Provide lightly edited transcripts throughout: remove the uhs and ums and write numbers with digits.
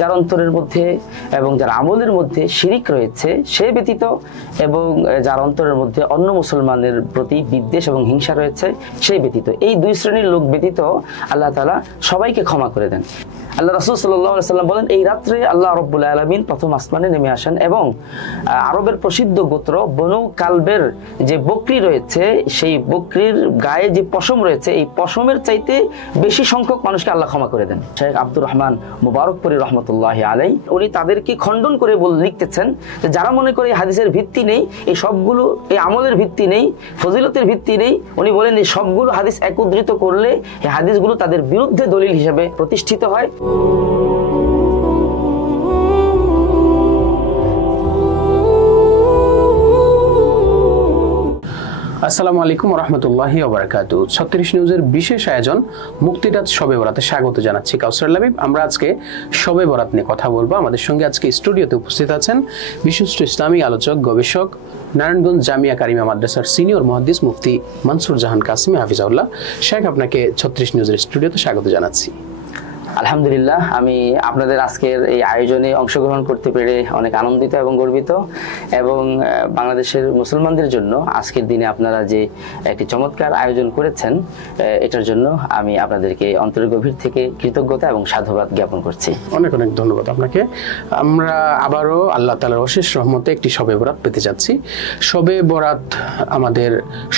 যার অন্তরের মধ্যে এবং যার আমলের মধ্যে শিরিক রয়েছে সে ব্যতীত, এবং যার অন্তরের মধ্যে অন্য মুসলমানের প্রতি বিদ্বেষ এবং হিংসা রয়েছে সেই ব্যতীত, এই দুই শ্রেণীর লোক ব্যতীত আল্লাহ তাআলা সবাইকে ক্ষমা করে দেন। আল্লাহ রাসূল সাল্লাল্লাহু আলাইহি ওয়াসাল্লাম বলেন, এই রাত্রে আল্লাহ রাব্বুল আলামিন প্রথম আসমানে নেমে আসেন এবং আরবের প্রসিদ্ধ গোত্র বনু কালবের যে বকরি রয়েছে সেই বকরির গায়ে যে পশম রয়েছে এই পশমের চাইতে বেশি সংখ্যক মানুষকে আল্লাহ ক্ষমা করে দেন। শেখ আব্দুর রহমান মুবারকপুরী রহমতুল্লাহি আলাইহি উনি তাদেরকে খণ্ডন করে লিখতেছেন যে যারা মনে করে এই হাদিসের ভিত্তি নেই, এই সবগুলো এই আমলের ভিত্তি নেই, ফজিলতের ভিত্তি নেই, উনি বলেন এই সবগুলো হাদিস একত্রিত করলে এই হাদিসগুলো তাদের বিরুদ্ধে দলিল হিসেবে প্রতিষ্ঠিত হয়। আসসালামু আলাইকুম ওয়া রাহমাতুল্লাহি ওয়া বারাকাতুহু। 36 নিউজের বিশেষ আয়োজন মুক্তিরাত শবে বরাতে স্বাগত জানাচ্ছি কাউসার লাবিব। আমরা আজকে শবে বরাত নিয়ে কথা বলবো। আমাদের সঙ্গে আজকে স্টুডিওতে উপস্থিত আছেন বিশিষ্ট ইসলামী আলোচক, গবেষক, নারায়ণগঞ্জ জামিয়া কারিমা মাদ্রাসার সিনিয়র মুহাদ্দিস মুফতি মানসুর জাহান কাসিমি হাফিজাহুল্লাহ। শেখ, আপনাকে 36 নিউজের স্টুডিওতে স্বাগত জানাচ্ছি। আলহামদুলিল্লাহ, আমি আপনাদের আজকের এই আয়োজনে অংশগ্রহণ করতে পেরে অনেক আনন্দিত এবং গর্বিত, এবং বাংলাদেশের মুসলমানদের জন্য আজকের দিনে আপনারা যে একটি চমৎকার আয়োজন করেছেন এটার জন্য আমি আপনাদেরকে অন্তরের গভীর থেকে কৃতজ্ঞতা এবং সাধুবাদ জ্ঞাপন করছি। অনেক অনেক ধন্যবাদ আপনাকে। আমরা আবারও আল্লাহ তাআলার অশেষ রহমতে একটি শবে বরাত পেতে যাচ্ছি। শবে বরাত আমাদের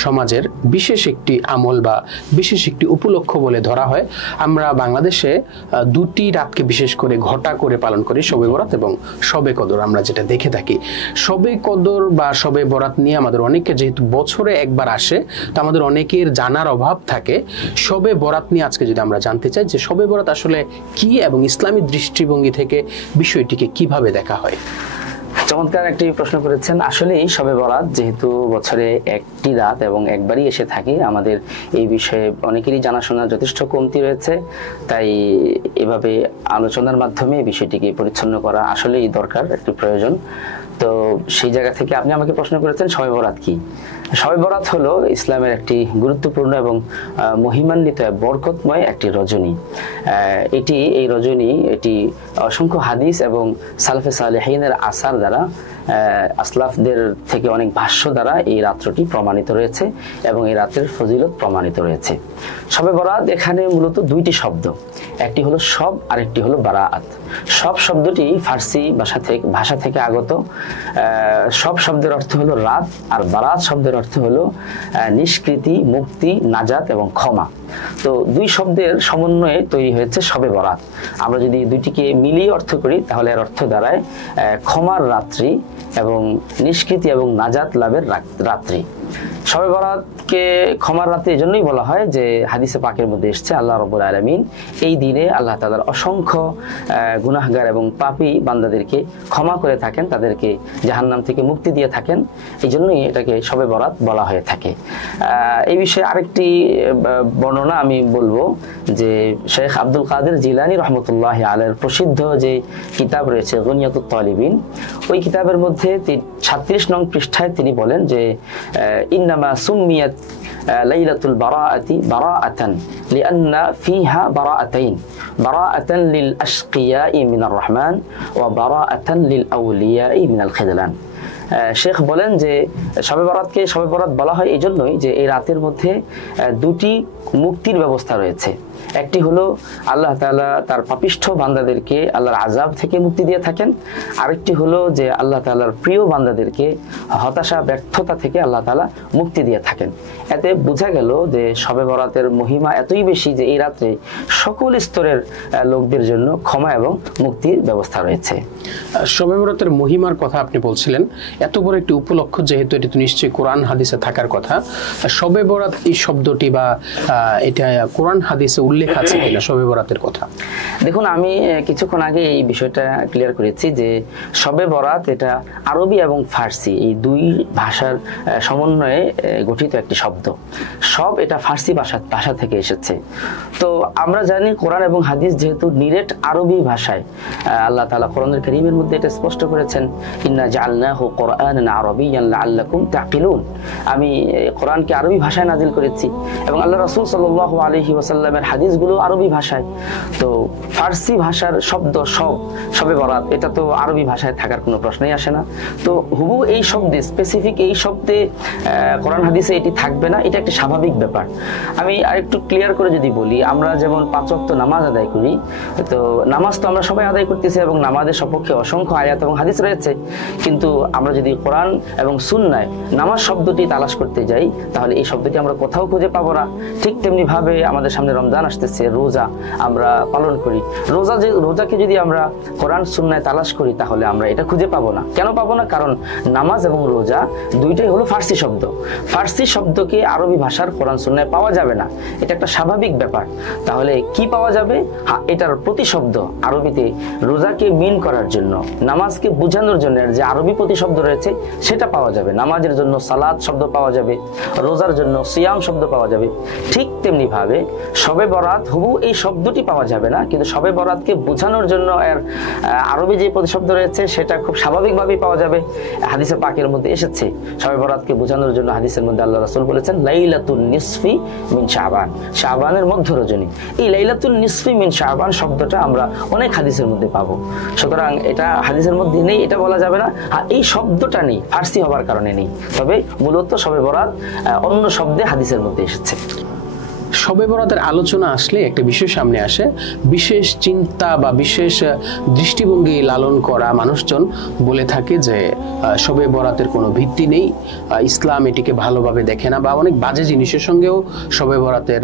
সমাজের বিশেষ একটি আমল বা বিশেষ একটি উপলক্ষ বলে ধরা হয়। আমরা বাংলাদেশে দুটি রাতকে বিশেষ করে ঘটা করে পালন করি, শবে বরাত এবং শবে কদর। আমরা যেটা দেখে থাকি, শবে কদর বা শবে বরাত নিয়ে আমাদের অনেকে যেহেতু বছরে একবার আসে, তো আমাদের অনেকের জানার অভাব থাকে। শবে বরাত নিয়ে আজকে যদি আমরা জানতে চাই যে শবে বরাত আসলে কি এবং ইসলামী দৃষ্টিভঙ্গি থেকে বিষয়টিকে কিভাবে দেখা হয়। চমৎকার একটি প্রশ্ন করেছেন। আসলেই শবে বরাত যেহেতু বছরে একটি রাত এবং একবারই এসে থাকে, আমাদের এই বিষয়ে অনেকেরই জানাশোনা যথেষ্ট কমতি রয়েছে, তাই এভাবে আলোচনার মাধ্যমে বিষয়টিকে পরিচ্ছন্ন করা আসলেই দরকার, একটি প্রয়োজন। তো সেই জায়গা থেকে আপনি আমাকে প্রশ্ন করেছেন শবে বরাত কি। শবে বরাত হলো ইসলামের একটি গুরুত্বপূর্ণ এবং মহিমান্বিত বরকতময় একটি রজনী। এই রজনী এটি অসংখ্য হাদিস এবং সালফে সালেহিনের আসার দ্বারা, আসলাফদের থেকে অনেক ভাষ্য দ্বারা এই রাত্রটি প্রমাণিত রয়েছে এবং এই রাতের ফজিলত প্রমাণিত রয়েছে। শবে বরাত এখানে মূলত দুইটি শব্দ, একটি হলো সব আর একটি হলো বারাআত। সব শব্দটি ফার্সি ভাষা থেকে আগত। সব শব্দের অর্থ হলো রাত, আর বারাত শব্দের অর্থ হলো নিষ্কৃতি, মুক্তি, নাজাত এবং ক্ষমা। তো দুই শব্দের সমন্বয়ে তৈরি হয়েছে শবে বরাত। আমরা যদি দুইটিকে মিলিয়ে অর্থ করি তাহলে এর অর্থ দাঁড়ায় ক্ষমার রাত্রি এবং নিষ্কৃতি এবং নাজাত লাভের রাত্রি। শবে বরাতকে ক্ষমার রাত্রি এজন্যই বলা হয় যে হাদিসে পাকের মধ্যে এসেছে আল্লাহ রাব্বুল আলামিন এই দিনে আল্লাহ তাআলার অসংখ্য গুনাহগার এবং পাপী বান্দাদেরকে ক্ষমা করে থাকেন, তাদেরকে জাহান্নাম থেকে মুক্তি দিয়ে থাকেন। এই জন্যই এটাকে শবে বরাত বলা হয়ে থাকে। এই বিষয়ে আরেকটি বর্ণনা আমি বলবো যে শেখ আব্দুল কাদের জিলানী রহমতুল্লাহি আলাইহির প্রসিদ্ধ যে কিতাব রয়েছে গুনিয়াতুত তালিবিন, ওই কিতাবের মধ্যে 36 নং পৃষ্ঠায় তিনি বলেন যে ইন্নামা সুম্মিয়াত লাইলাতুল বারাআতি বারাআতান লিআন্না ফিহা বারাআতাইন, বারাআতান লিল আশকিয়াই মিনার রহমান ওয়া বারাআতান লিল আউলিয়াই মিনাল খিযলান। শেখ বলেন যে শবে বরাতকে শবে বরাত বলা হয় এই জন্যই যে এই রাতের মধ্যে দুটি মুক্তির ব্যবস্থা রয়েছে। একটি হলো আল্লাহ তাআলা তার পাপিষ্ঠ বান্দাদেরকে আল্লাহর আযাব থেকে মুক্তি দিয়ে থাকেন, আরেকটি হলো যে আল্লাহ তাআলার প্রিয় বান্দাদেরকে হতাশা, ব্যর্থতা থেকে আল্লাহ তাআলা মুক্তি দিয়ে থাকেন। এতে বোঝা গেল যে শবে বরাতের মহিমা এতই বেশি যে এই রাত্রে সকল স্তরের লোকদের জন্য ক্ষমা এবং মুক্তির ব্যবস্থা রয়েছে। শবে বরাতের মহিমার কথা আপনি বলছিলেন, এত বড় একটি উপলক্ষ যেহেতু এটি তো নিশ্চয়ই কোরআন হাদিসে থাকার কথা। শবে বরাত এই শব্দটি বা এটা কোরআন হাদিসে উল্লেখ আছে কিনা শবে বরাতের কথা? দেখুন, আমি কিছুক্ষণ আগে এই বিষয়টা ক্লিয়ার করেছি যে শবে বরাত এটা আরবি এবং ফার্সি এই দুই ভাষার সমন্বয়ে গঠিত একটি শব্দ। সব এটা ফার্সি ভাষা থেকে এসেছে। তো আমরা জানি কোরআন এবং হাদিস যেহেতু নিরেট আরবি ভাষায়, আল্লাহ তাআলা কোরআনুল কারীমের মধ্যে এটা স্পষ্ট করেছেন ইন্না জাআলনাহু কুরআনান আরাবিয়্যান লাআল্লাকুম তাকিলুন। আমি কোরআনকে আরবি ভাষায় নাজিল করেছি এবং আল্লাহ রাসূল সাল্লাল্লাহু আলাইহি ওয়াসাল্লামের হাদিসগুলো আরবি ভাষায়। তো ফার্সি ভাষার শব্দ শবে বরাত এটা তো আরবি ভাষায় থাকার কোনো প্রশ্নই আসে না। তো হুবহু এই শব্দে, স্পেসিফিক এই শব্দে কোরআন হাদিসে এটি থাকবে না, এটা একটা স্বাভাবিক ব্যাপার। আমি আরেকটু ক্লিয়ার করে যদি বলি, আমরা যেমন 5 ওয়াক্ত নামাজ আদায় করি, তো নামাজ তো আমরা সবাই আদায় করতেছি এবং নামাজের সপক্ষে অসংখ্য আয়াত এবং হাদিস রয়েছে, কিন্তু আমরা যদি কোরআন এবং সুন্নায় নামাজ শব্দটি তালাশ করতে যাই তাহলে এই শব্দটি আমরা কোথাও খুঁজে পাবো না। ঠিক তেমনি ভাবে আমাদের সামনে রমজান আসতেছে, রোজা আমরা পালন করি, রোজাকে যদি আমরা কোরআন সুন্নায় তালাশ করি তাহলে আমরা এটা খুঁজে পাবো না। কেন পাবো না? কারণ নামাজ এবং রোজা দুইটাই হলো ফার্সি শব্দ। ফার্সি শব্দকে আরবি ভাষার কোরআন সুন্নায় পাওয়া যাবে না, এটা একটা স্বাভাবিক ব্যাপার। তাহলে কি পাওয়া যাবে? হ্যাঁ, এটার প্রতিশব্দ আরবিতে রোজাকে মিন করার জন্য, নামাজকে বোঝানোর জন্য যে আরবি প্রতিশব্দ রয়েছে সেটা পাওয়া যাবে। নামাজের জন্য সালাত শব্দ পাওয়া যাবে, রোজার জন্য সিয়াম শব্দ পাওয়া যাবে। ঠিক তেমনি ভাবে শবে বরাত হুবহু এই শব্দটি পাওয়া যাবে না, কিন্তু শবে বরাতকে বোঝানোর জন্য এর আরবি যে প্রতিশব্দ রয়েছে সেটা খুব স্বাভাবিকভাবেই পাওয়া যাবে। হাদিসে পাকের মধ্যে এসেছে শবে বরাতকে বোঝানোর জন্য, হাদিসের মধ্যে আল্লাহ রাসূল বলেছেন লাইলাতুন নিসফি মিন শাবান, শাবানের মধ্য রজনী। এই লাইলাতুন নিসফি মিন শাবান শব্দটা আমরা অনেক হাদিসের মধ্যে পাবো, সুতরাং এটা হাদিসের মধ্যে নেই এটা বলা যাবে না। আর এই শব্দটা নেই ফার্সি হবার কারণে নেই, তবে মূলত শবে বরাত অন্য শব্দে হাদিসের মধ্যে এসেছে। শবে বরাতের আলোচনা আসলে একটা বিষয় সামনে আসে, বিশেষ চিন্তা বা বিশেষ দৃষ্টিভঙ্গি লালন করা মানুষজন বলে থাকে যে শবে বরাতের কোনো ভিত্তি নেই, ইসলাম এটিকে ভালোভাবে দেখে না, বা অনেক বাজে জিনিসের সঙ্গেও শবে বরাতের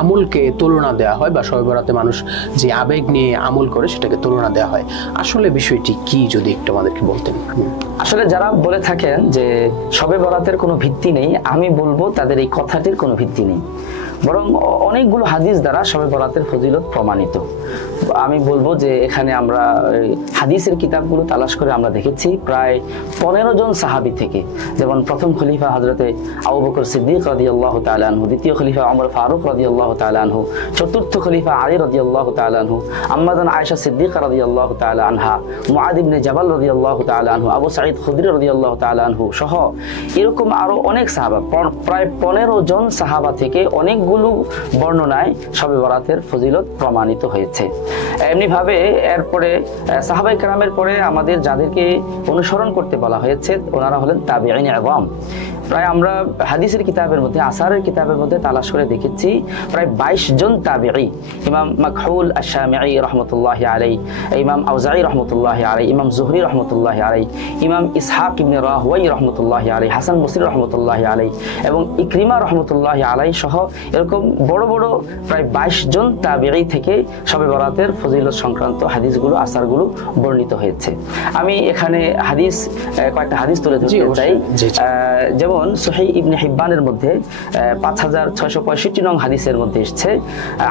আমলকে তুলনা দেওয়া হয়, বা শবে বরাতে মানুষ যে আবেগ নিয়ে আমল করে সেটাকে তুলনা দেওয়া হয়। আসলে বিষয়টি কি যদি একটু আমাদেরকে বলতেন। আসলে যারা বলে থাকেন যে শবে বরাতের কোনো ভিত্তি নেই, আমি বলবো তাদের এই কথাটির কোনো ভিত্তি নেই, বরং অনেকগুলো হাদিস দ্বারা শবে বরাতের ফজিলত প্রমাণিত। আমি বলবো যে এখানে আমরা হাদিসের কিতাবগুলো তালাশ করে আমরা দেখেছি প্রায় 15 জন সাহাবী থেকে, যেমন প্রথম খলিফা হযরতে আবু বকর সিদ্দিক রাদিয়াল্লাহু তাআলা আনহু, দ্বিতীয় খলিফা ওমর ফারুক রাদিয়াল্লাহু তাআলা আনহু, চতুর্থ খলিফা আলী রাদিয়াল্লাহু তাআলা আনহু, আম্মা জান আয়েশা সিদ্দিকা রাদিয়াল্লাহু তাআলা আনহা, মুআদ ইবনে জাবাল রাদিয়াল্লাহু তাআলা আনহু, আবু সাঈদ খুদরি রাদিয়াল্লাহু তাআলা আনহু সহ এরকম আরো অনেক সাহাবা, প্রায় 15 জন সাহাবা থেকে অনেকগুলো বর্ণনায় শবে বরাতের ফজিলত প্রমাণিত হয়েছে। এমনি ভাবে এরপরে সাহাবায়ে কেরামের পরে আমাদের যাদেরকে অনুসরণ করতে বলা হয়েছে ওনারা হলেন তাবিঈন আযম। প্রায় আমরা হাদিসের কিতাবের মধ্যে, আসারের কিতাবের মধ্যে তালাশ করে দেখেছি প্রায় 22 জন তাবিঈ, ইমাম মাকহুল আশ-শামিঈ রাহমাতুল্লাহি আলাইহি, ইমাম আউজাঈ রাহমাতুল্লাহি আলাইহি, ইমাম যুহরি রাহমাতুল্লাহি আলাইহি, ইমাম ইসহাক ইবনে রাহওয়ী রাহমাতুল্লাহি আলাইহি, হাসান বসরি রাহমাতুল্লাহি আলাইহি এবং ইকরিমা রাহমাতুল্লাহি আলাইহি সহ এরকম বড় বড় প্রায় 22 জন তাবিঈ থেকে শবে বরাতের ফজিলত সংক্রান্ত হাদিসগুলো, আসারগুলো বর্ণিত হয়েছে। আমি এখানে কয়েকটা হাদিস তুলে ধরতে চাই। যেমন সহিহ ইবনে হিব্বানের মধ্যে 5665 নং হাদিসের মধ্যে এসেছে,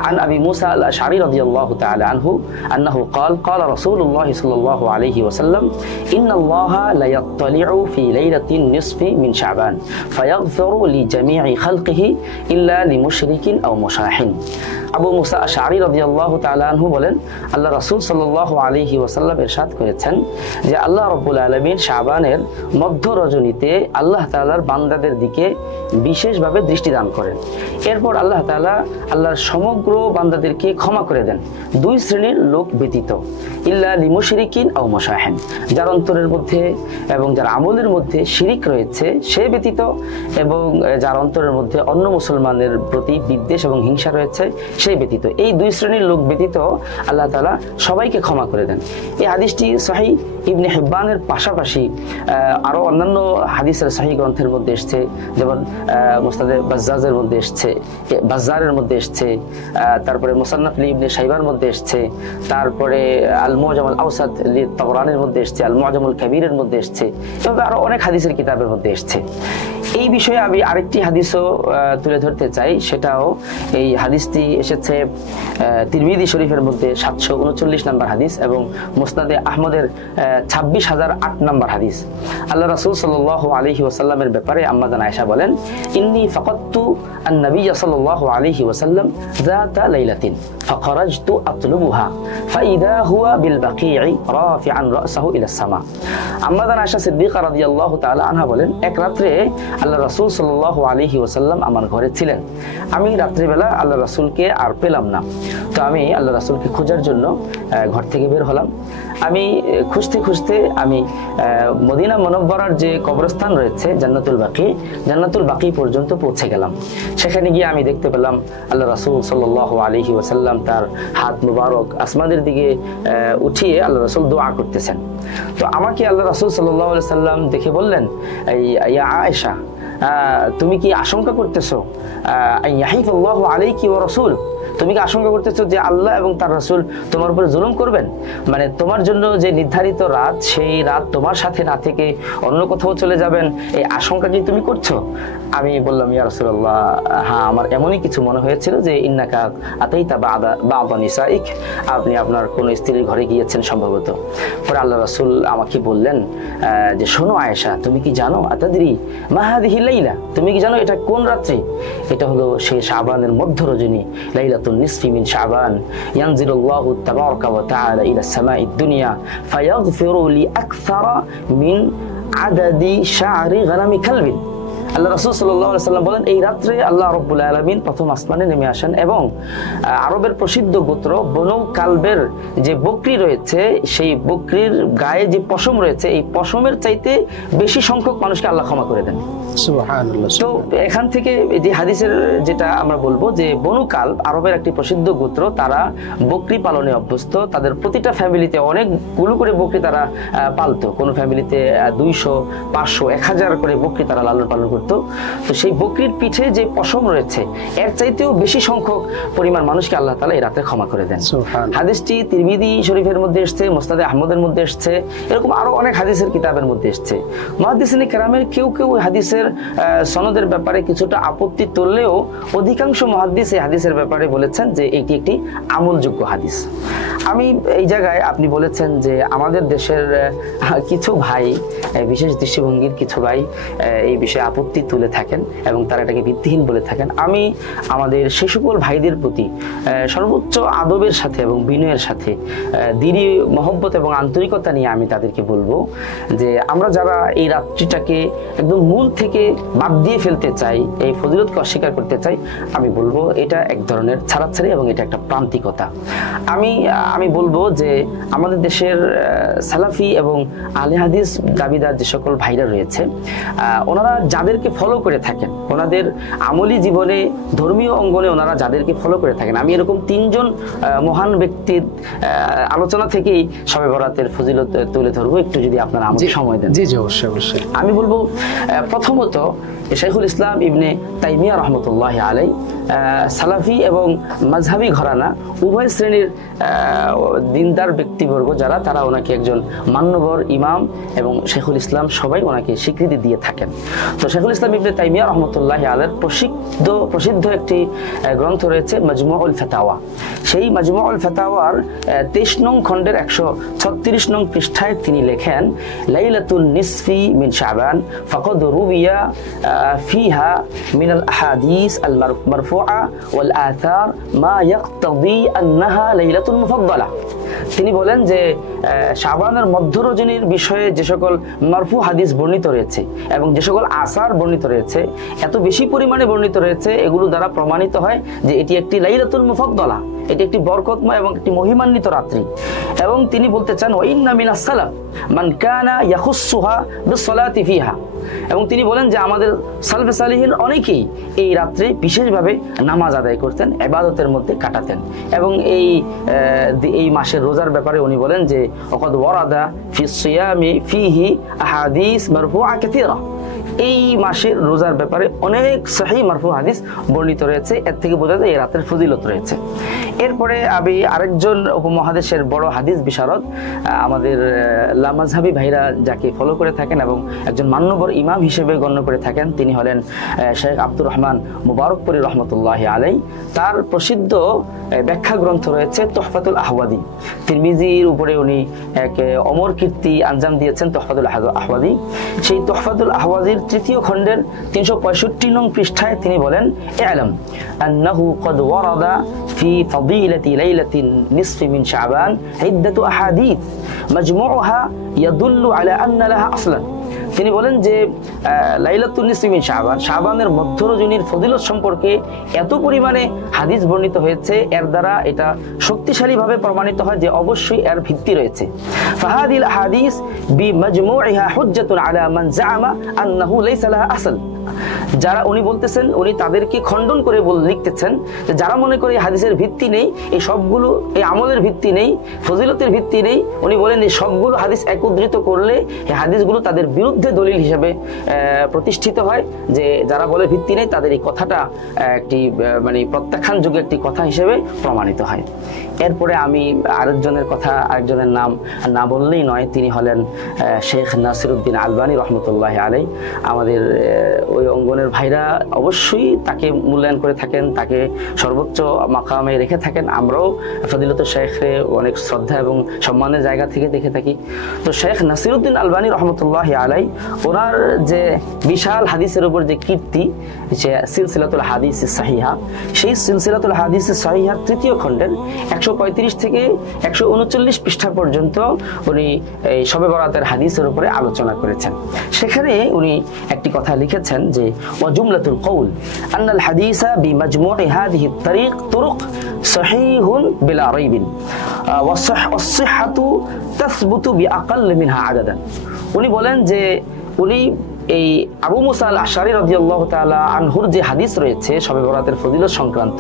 আন আবি মুসা আল-আশআরী রাদিয়াল্লাহু তাআলা আনহু আন্নাহু قال رسول الله صلى الله عليه وسلم إن الله لا يطلع في ليلة النصف من شعبان فيغفر لجميع خلقه إلا لمشرك أو مشاحن। আবু মুসা আশআরী রাদিয়াল্লাহু তাআলা আনহু বলেন, আল্লাহ রাসূল সাল্লাল্লাহু আলাইহি ওয়াসাল্লাম ইরশাদ করেছেন যে আল্লাহ রাব্বুল আলামিন শাবানের মধ্য রজনীতে আল্লাহ তাআলার বান্দাদের দিকে বিশেষভাবে দৃষ্টি দান করেন। এরপর আল্লাহ তাআলা আল্লাহর সমগ্র বান্দাদেরকে ক্ষমা করে দেন, 2 শ্রেণীর লোক ব্যতীত, ইল্লা লিমুশরিকিন আও মুশাহিন, যার অন্তরের মধ্যে এবং যার আমলের মধ্যে শিরিক রয়েছে সে ব্যতীত, এবং যার অন্তরের মধ্যে অন্য মুসলমানের প্রতি বিদ্বেষ এবং হিংসা রয়েছে সে ব্যতীত। এই 2 শ্রেণীর লোক ব্যতীত আল্লাহ তাআলা সবাইকে ক্ষমা করে দেন। এই হাদিসটি সহিহ ইবনে হিব্বানের পাশাপাশি আরো অন্যান্য হাদিসের সহিহ গ্রন্থের মধ্যে এসেছে, যেমন মুসনাদে বাজ্জাজের মধ্যে এসেছে, বাজ্জারের মধ্যে এসেছে, তারপরে মুসান্নাফ লি ইবনে শাইবার মধ্যে এসেছে, তারপরে আল মুআজাম আল আওসাত লি তাবরানির মধ্যে এসেছে, আল মুআজাম আল কাবীরের মধ্যে এসেছে, এভাবে আরো অনেক হাদিসের কিতাবের মধ্যে এসেছে। এই বিষয়ে আমি আরেকটি হাদিসও তুলে ধরতে চাই, সেটাও এই হাদিসটি এসেছে তিরমিজি শরীফের মধ্যে 739 নম্বর হাদিস এবং মুসনাদে আহমদের 26,008 নম্বর হাদিস। আল্লাহ রাসূল সাল্লাল্লাহু আলাইহি ওয়াসাল্লামের ব্যাপারে আম্মা জান আয়েশা বলেন, ইন্নী ফাকাদতু আন-নবী সাল্লাল্লাহু আলাইহি ওয়াসাল্লাম যাতা লাইলাতিন ফাখারাজতু আতলুবুহা ফাইদা হুয়া বিল বাকিঈ রাফিআন রাসাহু ইলা সামা। আম্মা জান আয়েশা সিদ্দিকা রাদিয়াল্লাহু তাআলা আনহা বলেন, এক রাত্রে আল্লাহ রাসূল সাল্লাল্লাহু আলাইহি ওয়াসাল্লাম আমার ঘরে ছিলেন। আমি রাত্রিবেলা আল্লাহ রাসূলকে আর পেলাম না। তো আমি আল্লাহ রাসূলকে খোঁজার জন্য ঘর থেকে বের হলাম। আমি খুঁজতে খুঁজতে আমি মদিনা মুনাওয়ারার যে কবরস্থান রয়েছে জান্নাতুল বাকি পর্যন্ত পৌঁছে গেলাম। সেখানে গিয়ে আমি দেখতে পেলাম আল্লাহ রাসূল সাল্লাল্লাহু আলাইহি ওয়াসাল্লাম তার হাত মুবারক আসমানের দিকে উঠিয়ে আল্লাহ রাসূল দোয়া করতেছেন। তো আমাকে আল্লাহ রাসূল সাল্লাল্লাহু আলাইহি ওয়াসাল্লাম দেখে বললেন, ইয়া আয়েশা, তুমি কি আশঙ্কা করতেছো ইয়াহিফাল্লাহু আলাইকি ওয়া রাসূলুহু, তুমি কি আশঙ্কা করতেছো যে আল্লাহ এবং তার রাসূল তোমার উপরে জুলুম করবেন? মানে তোমার জন্য যে নির্ধারিত রাত, সেই রাত তোমার সাথে না থেকে অন্য কোথাও চলে যাবেন, এই আশঙ্কা কি তুমি করছো? আমি বললাম, ইয়া রাসূলুল্লাহ, হ্যাঁ, আমার এমনই কিছু মনে হয়েছিল যে ইন্নাকা আতাইতা বা'দা নিসাইক, আপনি আপনার কোন স্ত্রীর ঘরে গিয়েছেন সম্ভবত। পরে আল্লাহ রাসূল আমাকে বললেন যে শোনো আয়েশা, তুমি কি জানো আতাদরি মা হাযিহি লাইলা, তুমি কি জানো এটা কোন রাত্রি? এটা হলো সেই শাবানের মধ্য রজনী, লাইলাতুন নিসফি মিন শাবান, ইয়ানজিলুল্লাহু তাবারাকা ওয়া তাআলা ইলা সামাঈদ দুনিয়া ফায়াগফিরু লি আকসারা মিন আদাদি শা'রি গানামি কালবিন। আল্লাহ রাসূল সাল্লাল্লাহু আলাইহি ওয়াসাল্লাম বলেন, এই রাত্রে আল্লাহ রাব্বুল আলামিন প্রথম আসমানে নেমে আসেন এবং আরবের প্রসিদ্ধ গোত্র বনু কালবের যে বকরি রয়েছে, সেই বকরির গায়ে যে পশম রয়েছে, এই পশমের চাইতে বেশি সংখ্যক মানুষকে আল্লাহ ক্ষমা করে দেন। সুবহানাল্লাহ। তো এখান থেকে যে হাদিসের যেটা আমরা বলবো যে বনু কালব আরবের একটি প্রসিদ্ধ গোত্র, তারা বকরি পালনে অভ্যস্ত। তাদের প্রতিটা ফ্যামিলিতে অনেকগুলো করে বকরি তারা পালতো। কোনো ফ্যামিলিতে 200, 500, 1000 করে বকরি তারা লালন পালন করতো। তো সেই বকরির পিঠে যে পশম রয়েছে, এর চাইতেও বেশি সংখ্যক পরিমাণ মানুষকে আল্লাহ তাআলা এই রাতে ক্ষমা করে দেন। হাদিসটি তিরমিজি শরীফের মধ্যে এসেছে, মুসনাদে আহমদের মধ্যে এসেছে, এরকম আরো অনেক হাদিসের কিতাবের মধ্যে এসেছে। মুহাদ্দিসিনে কেরামের কেউ কেউ হাদিসের সনদের ব্যাপারে কিছুটা আপত্তি তুললেও অধিকাংশ মুহাদ্দিস এই হাদিসের ব্যাপারে বলেছেন যে এটি একটি আমলযোগ্য হাদিস। আমি এই জায়গায়, আপনি বলেছেন যে আমাদের দেশের কিছু ভাই, বিশেষ দৃষ্টিভঙ্গির কিছু ভাই এই বিষয়ে আপত্তি তুলে থাকেন এবং তারা এটাকে ভিত্তিহীন বলে থাকেন। আমি আমাদের সেই সকল ভাইদের প্রতি সর্বোচ্চ আদবের সাথে এবং বিনয়ের সাথে দৃঢ় মহব্বত এবং আন্তরিকতা নিয়ে আমি তাদেরকে বলবো যে আমরা যারা এই রাত্রিটাকে একদম মূল থেকে বাদ দিয়ে ফেলতে চাই, এই ফজিলতকে অস্বীকার করতে চাই, আমি বলবো এটা এক ধরনের ছাড়াছাড়ি এবং এটা একটা প্রান্তিকতা। আমি বলবো যে আমাদের দেশের সালাফি এবং আহলে হাদিস দাবিদার যে সকল ভাইরা রয়েছে, ওনারা যাদেরকে ফলো করে থাকেন, ওনাদের আমলি জীবনে, ধর্মীয় অঙ্গনে ওনারা যাদেরকে ফলো করে থাকেন, আমি এরকম 3 জন মহান ব্যক্তির আলোচনা থেকেই শবে বরাতের ফজিলত তুলে ধরবো, একটু যদি আপনারা আমাকে সময় দেন। জি জি, অবশ্যই অবশ্যই। আমি বলবো প্রথমত শাইখুল ইসলাম ইবনে তাইমিয়া রাহমাতুল্লাহি আলাইহি সালাফি এবং মাযহাবী ঘরানা উভয় শ্রেণীর দিনদার ব্যক্তিবর্গ যারা, তারা ওনাকে একজন মান্যবর ইমাম এবং শাইখুল ইসলাম সবাই ওনাকে স্বীকৃতি দিয়ে থাকেন। তো শাইখুল ইসলাম ইবনে তাইমিয়া রাহমাতুল্লাহি আলাইহির প্রসিদ্ধ একটি গ্রন্থ রয়েছে মাজমুউল ফাতাওয়া। সেই মাজমুউল ফাতাওয়ার 23 নং খণ্ডের 136 নং পৃষ্ঠায় তিনি লেখেন, লাইলাতুন নিসফি মিন শাবান ফাকাদ রুবিয়া ফিহা মিনাল আহাদিস আল মারফুআ ওয়াল আথার মা ইয়াকতাদি আন্নাহা লাইলাতুন মুফাদ্দালা। তিনি বলেন যে শাবানের মধ্য রজনীর বিষয়ে যে সকল মারফু হাদিস বর্ণিত রয়েছে এবং যে সকল আসার বর্ণিত রয়েছে, এত বেশি পরিমাণে বর্ণিত রয়েছে, এগুলো দ্বারা প্রমাণিত হয় যে এটি একটি লাইলাতুল মুফাদ্দালা, এটি একটি বরকতময় এবং একটি মহিমান্বিত রাত্রি। এবং তিনি বলতে চান, ওয়া ইন্না মিনাস সালাফ মান কানা ইয়াখুসসুহা বিসসালাতি ফিহা। এবং তিনি বলেন যে আমাদের সালফে সালিহিন অনেকেই এই রাত্রে বিশেষভাবে নামাজ আদায় করতেন, ইবাদতের মধ্যে কাটাতেন। এবং এই মাসের রোজার ব্যাপারে উনি বলেন যে ওয়াকাদ ওয়ারাদা ফিস সিয়ামি ফিহি আহাদিস মারফুআ কাসীরা। এই মাসের রোজার ব্যাপারে অনেক সহিহ মারফু হাদিস বর্ণিত রয়েছে। এর থেকে বোঝা যায় এই রাতের ফজিলত রয়েছে। এরপরে আমি আরেকজন উপমহাদেশের বড় হাদিস বিশারদ, আমাদের লামাযহাবী ভাইরা যাকে ফলো করে থাকেন এবং একজন মান্যবর ইমাম হিসেবে গণ্য করে থাকেন, তিনি হলেন শেখ আব্দুর রহমান মুবারকপুরী রহমতুল্লাহি আলাইহি। তার প্রসিদ্ধ ব্যাখ্যা গ্রন্থ রয়েছে তুহফাতুল আহওয়াদি। তিরমিজির উপরে উনি এক অমর কীর্তি আঞ্জাম দিয়েছেন, তুহফাতুল আহওয়াদি। সেই তুহফাতুল আহওয়াদির 3য় খণ্ডের 365 নং পৃষ্ঠায় তিনি বলেন, ই'লাম আন্নাহু ক্বাদ ওয়ারাদা ফি ফাদিলাতি লাইলাতিন নিসফি মিন শাবান ইদ্দাতু আহাদিস মাজমুউহা ইয়াদুল্লু আলা আন্না লাহা আসলান তিনি বলেন যে লাইলাতুন নিসফি মিন শাবান, শাবানের মধ্য রজনীর ফজিলত সম্পর্কে এত পরিমাণে হাদিস বর্ণিত হয়েছে, এর দ্বারা এটা শক্তিশালীভাবে প্রমাণিত হয় যে অবশ্যই এর ভিত্তি রয়েছে। ফাহাদিল আহাদিস বিমাজমুইহা হুজ্জাতুন আলা মান জাআমা আন্নাহু লাইসা লাহা আসল। যারা, উনি বলতেছেন, উনি তাদেরকে খণ্ডন করে লিখতেছেন যে যারা মনে করে হাদিসের ভিত্তি নেই, এই সবগুলো, এই আমলের ভিত্তি নেই, ফজিলতের ভিত্তি নেই, উনি বলেন এই সবগুলো হাদিস একত্রিত করলে এই হাদিসগুলো তাদের বিরুদ্ধে দলিল হিসেবে প্রতিষ্ঠিত হয়। যে যারা বলে ভিত্তি নেই তাদের এই কথাটা একটি মানে প্রত্যাখ্যানযোগ্য একটি কথা হিসেবে প্রমাণিত হয়। এরপরে আমি আরেকজনের নাম না বললেই নয়, তিনি হলেন শেখ নাসিরউদ্দিন আলবানী রহমতুল্লাহ আলাইহি। আমাদের ওই অঙ্গনের ভাইরা অবশ্যই তাকে মূল্যায়ন করে থাকেন, তাকে সর্বোচ্চ মাকামে রেখে থাকেন। আমরাও ফজিলতুল শেখে অনেক শ্রদ্ধা এবং সম্মানের জায়গা থেকে দেখে থাকি। তো শেখ নাসিরউদ্দিন আলবানী রহমতুল্লাহ আলাইহি, ওনার যে বিশাল হাদিসের উপর যে কীর্তি, যে সিলসিলাতুল হাদিস সাহিহা, সেই সিলসিলাতুল হাদিস সাহিহার তৃতীয় খণ্ডের 135 থেকে 139 পৃষ্ঠা পর্যন্ত উনি এই শবে বরাতের হাদিসের উপরে আলোচনা করেছেন। সেখানে উনি একটি কথা লিখেছেন যে ওয়াজুমলাতুল কওল আন্নাল হাদিসা বিমাজমুই হাদিহি তুরুক সহিহুন বিলা রাইবিন ওয়াসসিহহাতু তাসবুতু বিআকাল মিনহা আদাদান। উনি বলেন যে উনি এই আবু মুসা আল আশআরী রাদিয়াল্লাহু তাআলা আনহুর যে হাদিস রয়েছে শবে বরাতের ফজিলত সংক্রান্ত,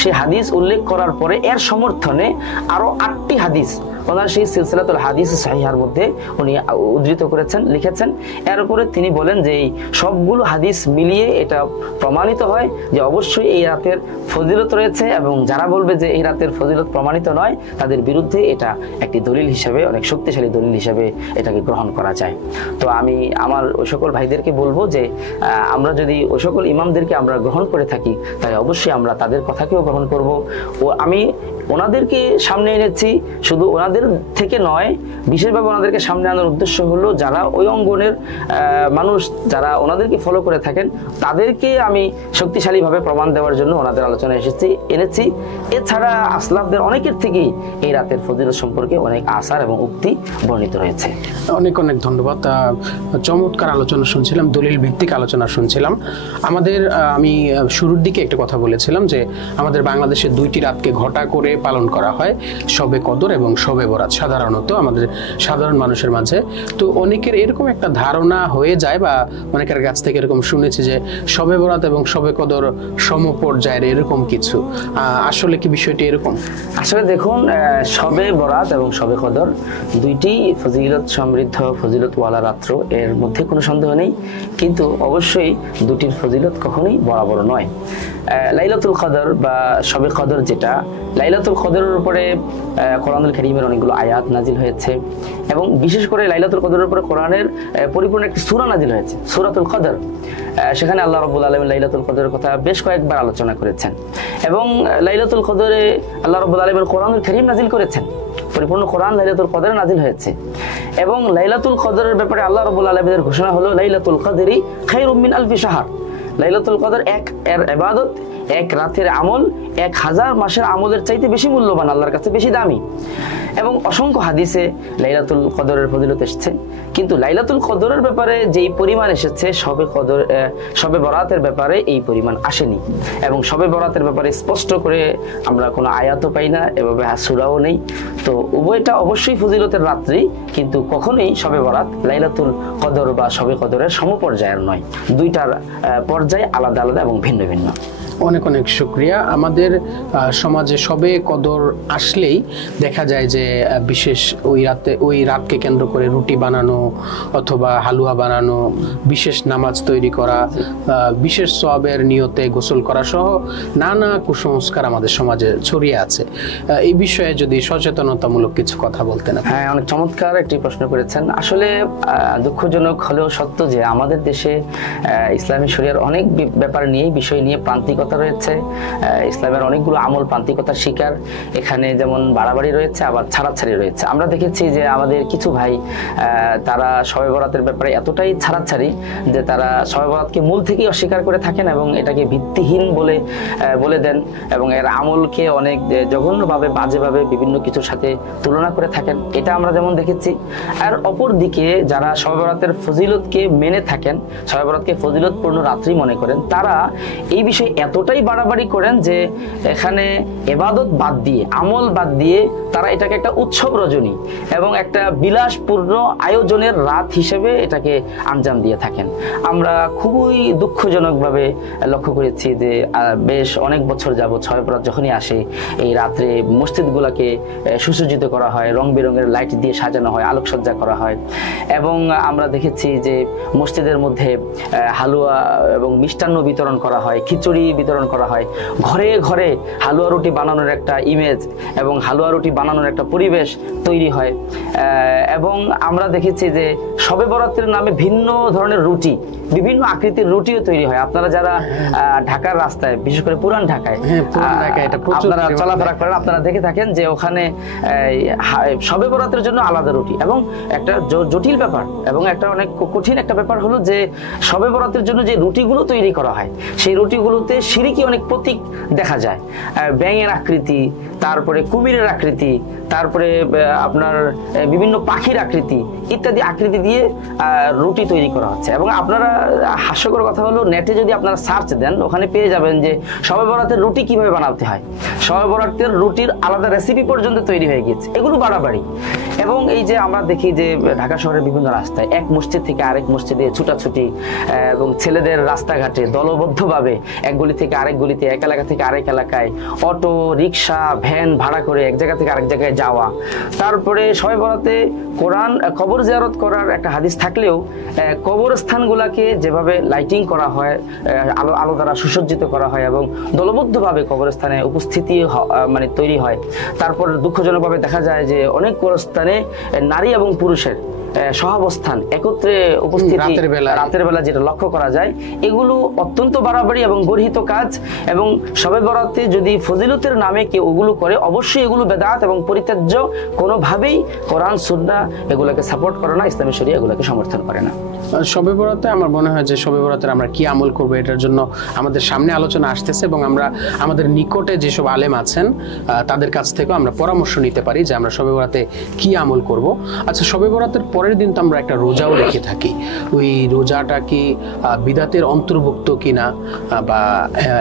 সেই হাদিস উল্লেখ করার পরে এর সমর্থনে আরো 8টি হাদিস ওনার সেই সিলসিলাতুল হাদিস সাহিহার মধ্যে উনি উদ্ধৃত করেছেন, লিখেছেন। এর উপরে তিনি বলেন যে এই সবগুলো হাদিস মিলিয়ে এটা প্রমাণিত হয় যে অবশ্যই এই রাতের ফজিলত রয়েছে, এবং যারা বলবে যে এই রাতের ফজিলত প্রমাণিত নয় তাদের বিরুদ্ধে এটা একটি দলিল হিসেবে, অনেক শক্তিশালী দলিল হিসেবে এটাকে গ্রহণ করা যায়। তো আমি আমার ওই সকল ভাইদেরকে বলবো যে আমরা যদি ওই সকল ইমামদেরকে আমরা গ্রহণ করে থাকি, তাই অবশ্যই আমরা তাদের কথাকেও গ্রহণ করব। ও আমি ওনাদেরকে সামনে এনেছি শুধু ওনাদের থেকে নয়, বিশেষভাবে ওনাদেরকে সামনে আনার উদ্দেশ্য হলো যারা ওই অঙ্গনের মানুষ, যারা ওনাদেরকে ফলো করে থাকেন, তাদেরকে আমি শক্তিশালীভাবে প্রমাণ দেওয়ার জন্য ওনাদের আলোচনা এনেছি। এছাড়া আসলাফদের অনেকের থেকেই এই রাতের ফজিলত সম্পর্কে অনেক আসার এবং উক্তি বর্ণিত রয়েছে। অনেক অনেক ধন্যবাদ। চমৎকার আলোচনা শুনছিলাম, দলিল ভিত্তিক আলোচনা শুনছিলাম। আমি শুরুর দিকে একটা কথা বলেছিলাম যে আমাদের বাংলাদেশে 2টি রাতকে ঘটা করে পালন করা হয়, শবে কদর এবং শবে বরাত, সাধারণত আমাদের সাধারণ মানুষের মাঝে। তো অনেকের এরকম একটা ধারণা হয়ে যায়, বা অনেকের কাছ থেকে এরকম শুনেছি যে শবে বরাত এবং শবে কদর সমপর্যায়ের এরকম কিছু। আসলে কি বিষয়টি এরকম? আসলে দেখুন, শবে বরাত এবং শবে কদর দুইটি ফজিলত সমৃদ্ধ, ফজিলতওয়ালা রাত্র, এর মধ্যে কোনো সন্দেহ নেই। কিন্তু অবশ্যই দুটির ফজিলত কখনোই বরাবর নয়। লাইলাতুল কদর বা শবে কদর, যেটা লাইলাতুল কদরের উপরে কোরআনুল কারীমের অনেকগুলো আয়াত নাজিল হয়েছে, এবং বিশেষ করে লাইলাতুল কদরের উপরে কোরআনের পরিপূর্ণ একটি সূরা নাজিল হয়েছে, সূরাতুল কদর। সেখানে আল্লাহ রাব্বুল আলামিন লাইলাতুল কদরের কথা বেশ কয়েকবার আলোচনা করেছেন, এবং লাইলাতুল কদরে আল্লাহ রাব্বুল আলামিন কোরআনুল কারীম নাজিল করেছেন, পরিপূর্ণ কোরআন লাইলাতুল কদরে নাজিল হয়েছে। এবং লাইলাতুল কদরের ব্যাপারে আল্লাহ রাব্বুল আলামিনের ঘোষণা হলো লাইলাতুল কদরি খায়রুম মিন আলফি শাহর। লাইলাতুল কদর এর ইবাদত, এক রাতের আমল 1000 মাসের আমলের চাইতে বেশি মূল্যবান, আল্লাহর কাছে বেশি দামি। এবং অসংখ্য হাদিসে লাইলাতুল কদরের ফজিলত এসেছে, কিন্তু লাইলাতুল কদরের ব্যাপারে যেই পরিমাণ এসেছে শবে বরাতের ব্যাপারে এই পরিমাণ আসেনি। এবং শবে বরাতের ব্যাপারে স্পষ্ট করে আমরা কোনো আয়াতও পাই না, এভাবে সূরাও নেই। তো উভয়টা অবশ্যই ফজিলতের রাত্রি, কিন্তু কখনোই শবে বরাত লাইলাতুল কদর বা শবে কদরের সমপর্যায়ের নয়। দুইটার পর্যায় আলাদা আলাদা এবং ভিন্ন ভিন্ন। অনেক অনেক শুকরিয়া। আমাদের সমাজে শবে কদর আসলেই দেখা যায় যে বিশেষ ওই রাতকে কেন্দ্র করে রুটি বানানো অথবা হালুয়া বানানো, বিশেষ নামাজ তৈরি করা, বিশেষ সওয়াবের নিয়তে গোসল করা সহ নানা কুসংস্কার আমাদের সমাজে ছড়িয়ে আছে। এই বিষয়ে যদি সচেতনতামূলক কিছু কথা বলতেন। হ্যাঁ, অনেক চমৎকার একটি প্রশ্ন করেছেন। আসলে দুঃখজনক হলেও সত্য যে আমাদের দেশে ইসলামী শরিয়ার অনেক ব্যাপার নিয়ে, বিষয় নিয়ে প্রান্তিকতা প্রান্তিকতা রয়েছে, ইসলামের অনেকগুলো আমল প্রান্তিকতার শিকার। এখানে যেমন বাড়াবাড়ি রয়েছে, আবার ছাড়াছাড়ি রয়েছে। আমরা দেখেছি যে আমাদের কিছু ভাই তারা শবে বরাতের ব্যাপারে এতটাই ছাড়াছাড়ি যে তারা শবে বরাতকে মূল থেকেই অস্বীকার করে থাকেন এবং এটাকে ভিত্তিহীন বলে দেন এবং এর আমলকে অনেক জঘন্যভাবে বাজেভাবে বিভিন্ন কিছুর সাথে তুলনা করে থাকেন। এটা আমরা যেমন দেখেছি। আর অপর দিকে যারা শবে বরাতের ফজিলতকে মেনে থাকেন, শবে বরাতকে ফজিলতপূর্ণ রাত্রি মনে করেন, তারা এই বিষয়ে এতটাই বাড়াবাড়ি করেন যে এখানে ইবাদত বাদ দিয়ে, আমল বাদ দিয়ে তারা এটাকে একটা উৎসব রজনী এবং একটা বিলাসপূর্ণ আয়োজনের রাত হিসেবে এটাকে আঞ্জাম দিয়ে থাকেন। আমরা খুবই দুঃখজনকভাবে লক্ষ্য করেছি যে বেশ অনেক বছর যাবত শবে বরাত যখনই আসে এই রাত্রে মসজিদগুলোকে সুসজ্জিত করা হয়, রং বেরঙের লাইট দিয়ে সাজানো হয়, আলোকসজ্জা করা হয় এবং আমরা দেখেছি যে মসজিদের মধ্যে হালুয়া এবং মিষ্টান্ন বিতরণ করা হয়, খিচুড়ি বিতরণ করা হয়, ঘরে ঘরে হালুয়া রুটি বানানোর একটা ইমেজ এবং হালুয়া রুটি বানানোর একটা পরিবেশ তৈরি হয়। এবং আমরা দেখেছি যে শবে বরাতের নামে ভিন্ন ধরনের রুটি, বিভিন্ন আকৃতির রুটিও তৈরি হয়। আপনারা যারা ঢাকার রাস্তায়, বিশেষ করে পুরান ঢাকায় আপনারা চলাফেরা করেন, আপনারা দেখে থাকেন যে ওখানে শবে বরাতের জন্য আলাদা রুটি এবং একটা জটিল ব্যাপার এবং একটা অনেক কঠিন একটা ব্যাপার হলো যে শবে বরাতের জন্য যে রুটিগুলো তৈরি করা হয় সেই রুটিগুলোতে শিরকি অনেক প্রতীক দেখা যায়, ব্যাঙের আকৃতি, তারপরে কুমিরের আকৃতি, তারপরে আপনার বিভিন্ন পাখির আকৃতি ইত্যাদি আকৃতি দিয়ে রুটি তৈরি করা হচ্ছে। এবং আপনারা হাস্যকর কথা হলো নেটে যদি আপনারা সার্চ দেন ওখানে পেয়ে যাবেন যে শবে বরাতের রুটি কিভাবে বানাতে হয়, শবে বরাতের রুটির আলাদা রেসিপি পর্যন্ত তৈরি হয়ে গেছে। এগুলো বাড়াবাড়ি। এবং এই যে আমরা দেখি যে ঢাকা শহরের বিভিন্ন রাস্তায় এক মসজিদ থেকে আরেক মসজিদে ছুটাছুটি এবং ছেলেদের রাস্তাঘাটে দলবদ্ধভাবে এক গলি থেকে আরেক গলিতে, এক এলাকা থেকে আরেক এলাকায় অটো, রিক্সা, ভ্যান ভাড়া করে এক জায়গা থেকে আরেক জায়গায় যাওয়া। তারপরে শবে বরাতে কোরআন কবর জিয়ারত করার একটা হাদিস থাকলেও কবরস্থানগুলোকে যেভাবে লাইটিং করা হয়, আলো দ্বারা সুসজ্জিত করা হয় এবং দলবদ্ধভাবে কবরস্থানে উপস্থিতি মানে তৈরি হয়। তারপর দুঃখজনকভাবে দেখা যায় যে অনেক কবরস্থানে নারী এবং পুরুষের সহাবস্থান, একত্রে উপস্থিতি রাতের বেলা যেটা লক্ষ্য করা যায়, এগুলো অত্যন্ত বাড়াবাড়ি এবং গর্হিত কাজ। এবং শবে বরাতে যদি ফজিলতের নামে কেউ ওগুলো করে অবশ্যই এগুলো বেদাত এবং পরিত্যাজ্য। কোনোভাবেই কোরআন সুন্নাহ এগুলোকে সাপোর্ট করে না, ইসলামী শরিয়া এগুলোকে সমর্থন করে না। শবে বরাতে আমার মনে হয় যে শবে বরাতের আমরা কি আমল করবো এটার জন্য আমাদের সামনে আলোচনা আসতেছে এবং আমরা আমাদের নিকটে যেসব আলেম আছেন তাদের কাছ থেকেও আমরা পরামর্শ নিতে পারি যে আমরা শবে বরাতে কি আমল করব। আচ্ছা, শবে বরাতের পরের দিন তো আমরা একটা রোজাও রেখে থাকি, ওই রোজাটা কি বিদাতের অন্তর্ভুক্ত কিনা বা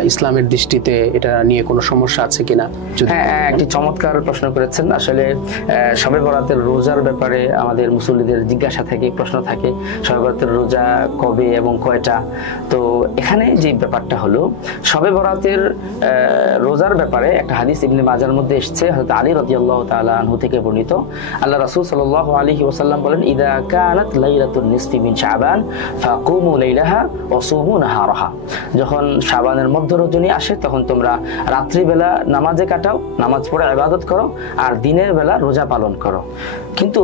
ইসলামের দৃষ্টিতে এটা নিয়ে কোনো সমস্যা আছে কিনা? হ্যাঁ, একটি চমৎকার প্রশ্ন করেছেন। আসলে শবে বরাতের রোজার ব্যাপারে আমাদের মুসল্লিদের জিজ্ঞাসা থাকে, প্রশ্ন থাকে, শবে বরাতের রোজা কবে এবং কয়টা। তো এখানে যে ব্যাপারটা হলো শবে বরাতের রোজার ব্যাপারে একটা হাদিস ইবনে মাজার মধ্যে এসেছে, হযরত আলী রাদিয়াল্লাহু তাআলা আনহু থেকে বর্ণিত। আল্লাহ রাসূল সাল্লাল্লাহু আলাইহি ওয়াসাল্লাম বলেন, ইদা কানাত লাইলাতুন নিসফি মিন শাবান ফাকুমু লাইলাহা ওয়া সুমু নাহারাহা। যখন শাবানের মধ্য রজনী আসে তখন তোমরা রাত্রিবেলা নামাজে কাটাও, নামাজ পড়ে ইবাদত করো, আর দিনের বেলা রোজা পালন করো। কিন্তু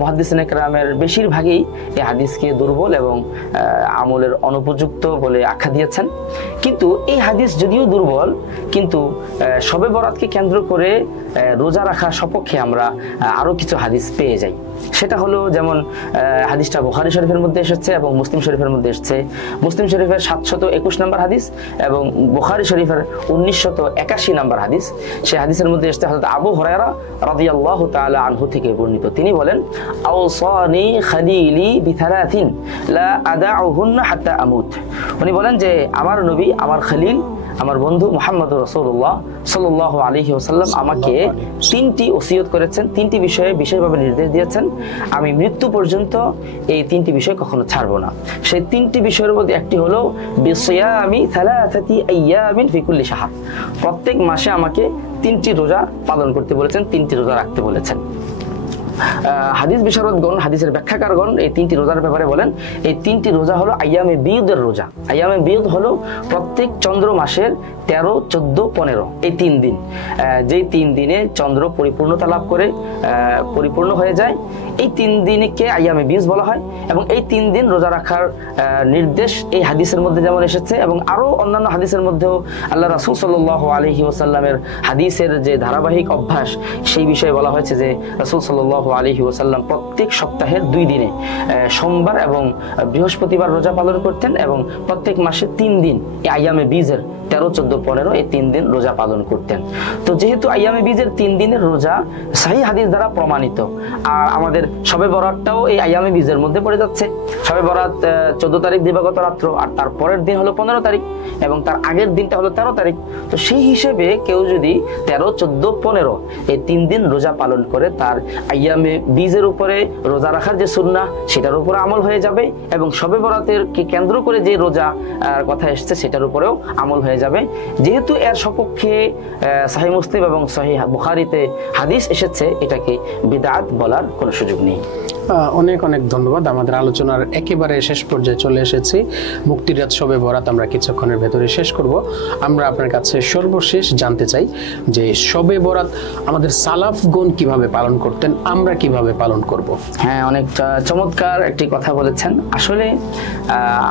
মুহাদ্দিসিনে কেরামের বেশিরভাগই এই হাদিসকে দুর্বল এবং আমলের অনুপযুক্ত বলে আখ্যা দিয়েছেন। কিন্তু এই হাদিস যদিও দুর্বল, কিন্তু শবে বরাতকে কেন্দ্র করে রোজা রাখা সপক্ষে আমরা আরো কিছু হাদিস পেয়ে যাই। সেটা হলো যেমন হাদিসটা বুখারী শরীফের মধ্যে এসেছে এবং মুসলিম শরীফের মধ্যে এসেছে। মুসলিম শরীফের 721 নম্বর হাদিস এবং বুখারী শরীফের 1981 নম্বর হাদিস। সেই হাদিসের মধ্যে এসেছে হযরত আবু হুরায়রা রাদিয়াল্লাহু তাআলা আনহু থেকে বর্ণিত। তিনি বলেন, আওসানি খালিলি বিথালাথিন লা আদাউহুন্না হাত্তা আমুত। উনি বলেন যে আমার নবী, আমার খলিল, আমার বন্ধু মুহাম্মদুর রাসূলুল্লাহ সাল্লাল্লাহু আলাইহি ওয়াসাল্লাম আমাকে 3টি ওসিয়ত করেছেন, 3টি বিষয়ে বিশেষভাবে নির্দেশ দিয়েছেন। আমি মৃত্যু পর্যন্ত এই 3টি বিষয় কখনো ছাড়বো না। সেই 3টি বিষয়ের মধ্যে একটি হলো বিসিয়ামি সালাসাতি আইয়ামিন ফি কুল্লি শাহর। প্রত্যেক মাসে আমাকে 3টি রোজা পালন করতে বলেছেন, 3টি রোজা রাখতে বলেছেন। হাদিস বিশারদগণ, হাদিসের ব্যাখ্যাকারগণ এই 3টি রোজার ব্যাপারে বলেন, এই 3টি রোজা হলো আইয়ামে বিয়দের রোজা। আইয়ামে বিয়দ হলো প্রত্যেক চন্দ্র মাসের 13, 14, 15 এই 3 দিন, যেই 3 দিনে চন্দ্র পরিপূর্ণতা লাভ করে পরিপূর্ণ হয়ে যায়, এই 3 দিনকে আইয়ামে বিজ বলা হয়। এবং এই 3 দিন রোজা রাখার নির্দেশ এই হাদিসের মধ্যে যেমন এসেছে, এবং আরো অন্যান্য হাদিসের মধ্যেও আল্লাহ রাসূল সাল্লাল্লাহু আলাইহি ওয়াসাল্লামের হাদিসের যে ধারাবাহিক অভ্যাস, সেই বিষয়ে বলা হয়েছে যে রাসূল সাল্লাল্লাহু আলাইহি ওয়াসাল্লাম প্রত্যেক সপ্তাহের 2 দিনে সোমবার এবং বৃহস্পতিবার রোজা পালন করতেন, এবং প্রত্যেক মাসে 3 দিন এই আইয়ামে বীজের 13, 14, 15 এই 3 দিন রোজা পালন করতেন। তো যেহেতু আইয়ামে বীজের 3 দিনের রোজা সহিহ হাদিস দ্বারা প্রমাণিত, আর আমাদের শবে বরাতটাও এই আইয়ামে বীজের মধ্যে পড়ে যাচ্ছে। শবে বরাত 14 তারিখ দিবাগত রাত্র, আর তার পরের দিন হলো 15 তারিখ, এবং তার আগের দিনটা হলো 13 তারিখ। তো সেই হিসেবে কেউ যদি 13, 14, 15 এই 3 দিন রোজা পালন করে, তার আইয়ামে বীজের উপরে রোজা রাখার যে সুন্নাহ সেটার উপরে আমল হয়ে যাবে, এবং শবে বরাতের কে কেন্দ্র করে যে রোজা কথা এসেছে সেটার উপরেও আমল হয়ে যাবে। যেহেতু এর সপক্ষে সহিহ মুসলিম এবং সহিহ বুখারীতে হাদিস এসেছে, এটাকে বিদআত বলার কোনো সুযোগ নেই। অনেক অনেক ধন্যবাদ। আমাদের আলোচনার একেবারে শেষ পর্যায়ে চলে এসেছি। মুক্তির রাত শবে বরাত আমরা কিছুক্ষণের ভেতরে শেষ করব। আমরা আপনার কাছে সর্বশেষ জানতে চাই যে শবে বরাত আমাদের সালাফগণ কিভাবে পালন করতেন, আমরা কিভাবে পালন করব? হ্যাঁ, অনেক চমৎকার একটি কথা বলেছেন। আসলে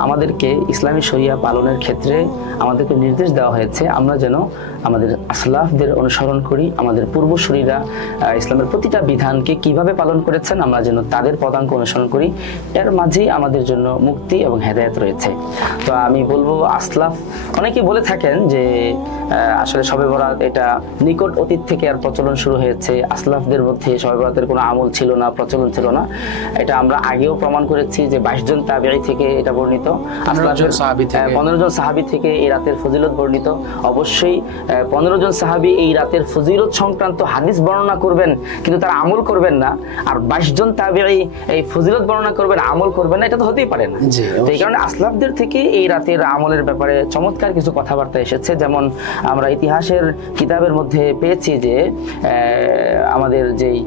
আমাদেরকে ইসলামী শরিয়া পালনের ক্ষেত্রে আমাদেরকে নির্দেশ দেওয়া হয়েছে আমরা যেন আমাদের আসলাফদের অনুসরণ করি, আমাদের পূর্বসূরীরা ইসলামের প্রতিটা বিধানকে কিভাবে পালন করেছেন আমরা যেন তাদের পদাঙ্ক অনুসরণ করি। এর মাঝেই আমাদের জন্য মুক্তি এবং হেদায়েত রয়েছে। তো আমি বলবো, আসলাফ অনেকে বলে থাকেন যে আসলে শবে বরাত এটা নিকট অতীত থেকে আর প্রচলন শুরু হয়েছে, আসলাফদের মধ্যে শবে বরাতের কোনো আমল ছিল না, প্রচলন ছিল না। এটা আমরা আগেও প্রমাণ করেছি যে 22 জন তাবেঈ থেকে এটা বর্ণিত, 15 জন সাহাবী থেকে এই রাতের ফজিলত বর্ণিত। অবশ্যই 15 জন সাহাবী এই রাতের ফজিলত সংক্রান্ত হাদিস বর্ণনা করবেন, কিন্তু তারা আমল করবেন না, আর 22 জন তাবেঈ এই ফজিলত বর্ণনা করবেন, আমল করবেন না, এটা তো হতেই পারে না। তো এই কারণে আসলাফদের থেকে এই রাতের আমলের ব্যাপারে চমৎকার কিছু কথাবার্তা এসেছে। যেমন আমরা ইতিহাসের কিতাবের মধ্যে পেয়েছি যে আমাদের যেই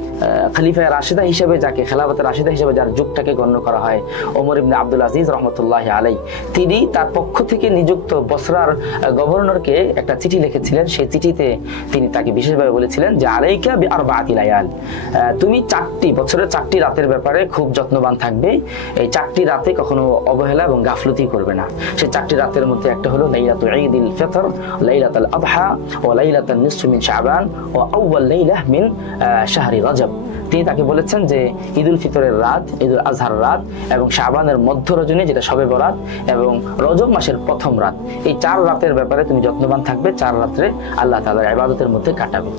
খলিফায়ে রাশিদা হিসেবে, যাকে খেলাফতে রাশিদা হিসেবে যার যুগটাকে গণ্য করা হয়, ওমর ইবনে আব্দুল আজিজ রাহমাতুল্লাহি আলাইহি, তিনি তার পক্ষ থেকে নিযুক্ত বসরার গভর্নরকে একটা চিঠি লিখেছিলেন। সেই চিঠিতে তিনি তাকে বিশেষভাবে বলেছিলেন যে আলাইকা বিআরবাআতি লায়াল, তুমি 4টি বছরের 4টি রাতের ব্যাপারে খুব যত্নবান থাকবে। এই 4টি রাতে কখনো অবহেলা এবং গাফলতি করবে না। সেই 4টি রাতের মধ্যে একটা হলো লাইলাতুল ঈদুল ফিতর, লাইলাতুল আযহা, ও লাইলাতুন নিসফি মিন শাবান, ও আউয়াল লাইলাহ মিন শাহরি রজব। তিনি তাকে বলেছেন যে ঈদুল ফিতরের রাত, ঈদুল আজহার রাত, এবং শাবানের মধ্য রজনী যেটা শবে বরাত, এবং রজব মাসের প্রথম রাত, এই 4 রাতের ব্যাপারে তুমি যত্নবান থাকবে। 4 রাত্রে আল্লাহ তাআলার ইবাদতের মধ্যে কাটাবে।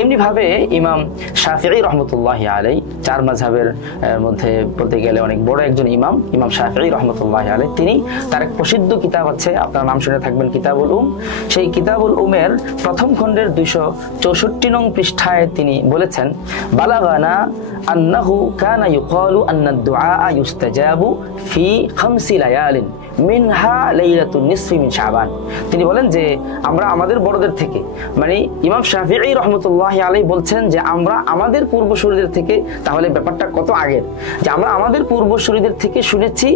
এমনি ভাবে ইমাম শাফিঈ রাহমাতুল্লাহি আলাইহি, 4 মাযহাবের মধ্যে বলতে গেলে অনেক বড় একজন ইমাম, ইমাম শাফিঈ রাহমাতুল্লাহি আলাইহি, তিনি তার এক প্রসিদ্ধ কিতাব আছে, আপনার নাম শুনে থাকবেন, কিতাবুল উম। সেই কিতাবুল উমের প্রথম খণ্ডের 264 নং পৃষ্ঠায় তিনি বলেছেন, বালাগানা আন্নাহু কানা ইউকালু আন্না দুআ ইউস্তাজাবু ফি 5 লায়ালিন মিনহা লাইলাতুন নিসফি মিন শাবান। তিনি বলেন যে আমরা আমাদের বড়দের থেকে, মানে ইমাম শাফিঈ রাহমাতুল্লাহি আলাইহি বলছেন যে আমরা আমাদের পূর্বসূরীদের থেকে, তাহলে ব্যাপারটা কত আগের, যে আমরা আমাদের পূর্বসূরীদের থেকে শুনেছি